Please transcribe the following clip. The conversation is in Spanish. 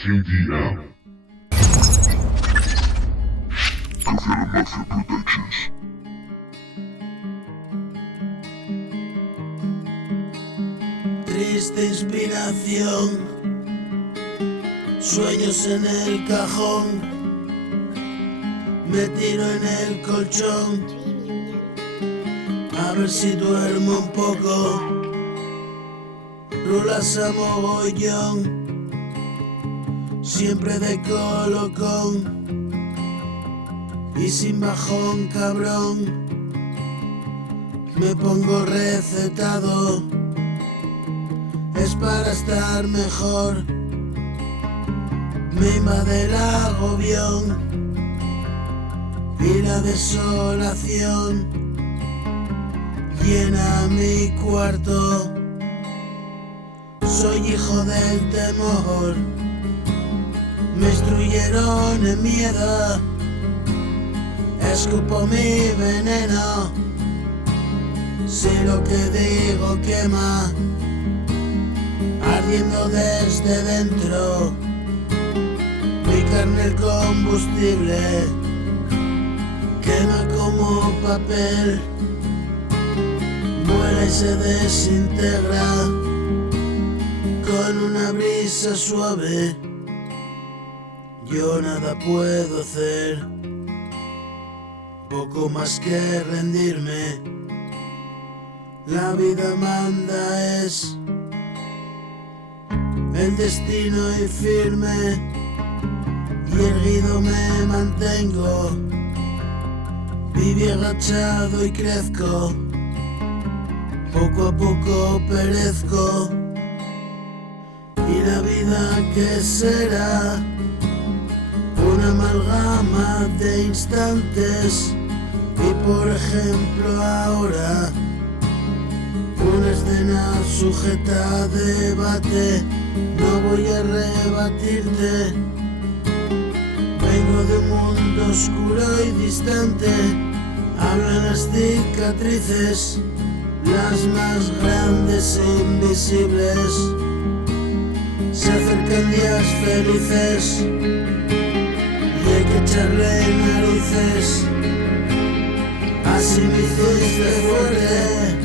TDM. Confederate Mafia Productions. Triste inspiración, sueños en el cajón, me tiro en el colchón, a ver si duermo un poco, rulas a mogollón, siempre de colocón, y sin bajón cabrón, me pongo recetado. Es para estar mejor, me invade el agobión y la desolación llena mi cuarto. Soy hijo del temor, me instruyeron en miedo, escupo mi veneno, si lo que digo quema, ardiendo desde dentro, mi carne el combustible, quema como papel, vuela y se desintegra, con una brisa suave, yo nada puedo hacer, poco más que rendirme, la vida manda es el destino y firme, y erguido me mantengo, viví agachado y crezco, poco a poco perezco, y la vida que será una amalgama de instantes, y por ejemplo ahora una escena sujeta a debate, no voy a rebatirte, vengo de un mundo oscuro y distante, hablan las cicatrices, las más grandes e invisibles, se acercan días felices, y hay que echarle narices, así me hiciste fuerte,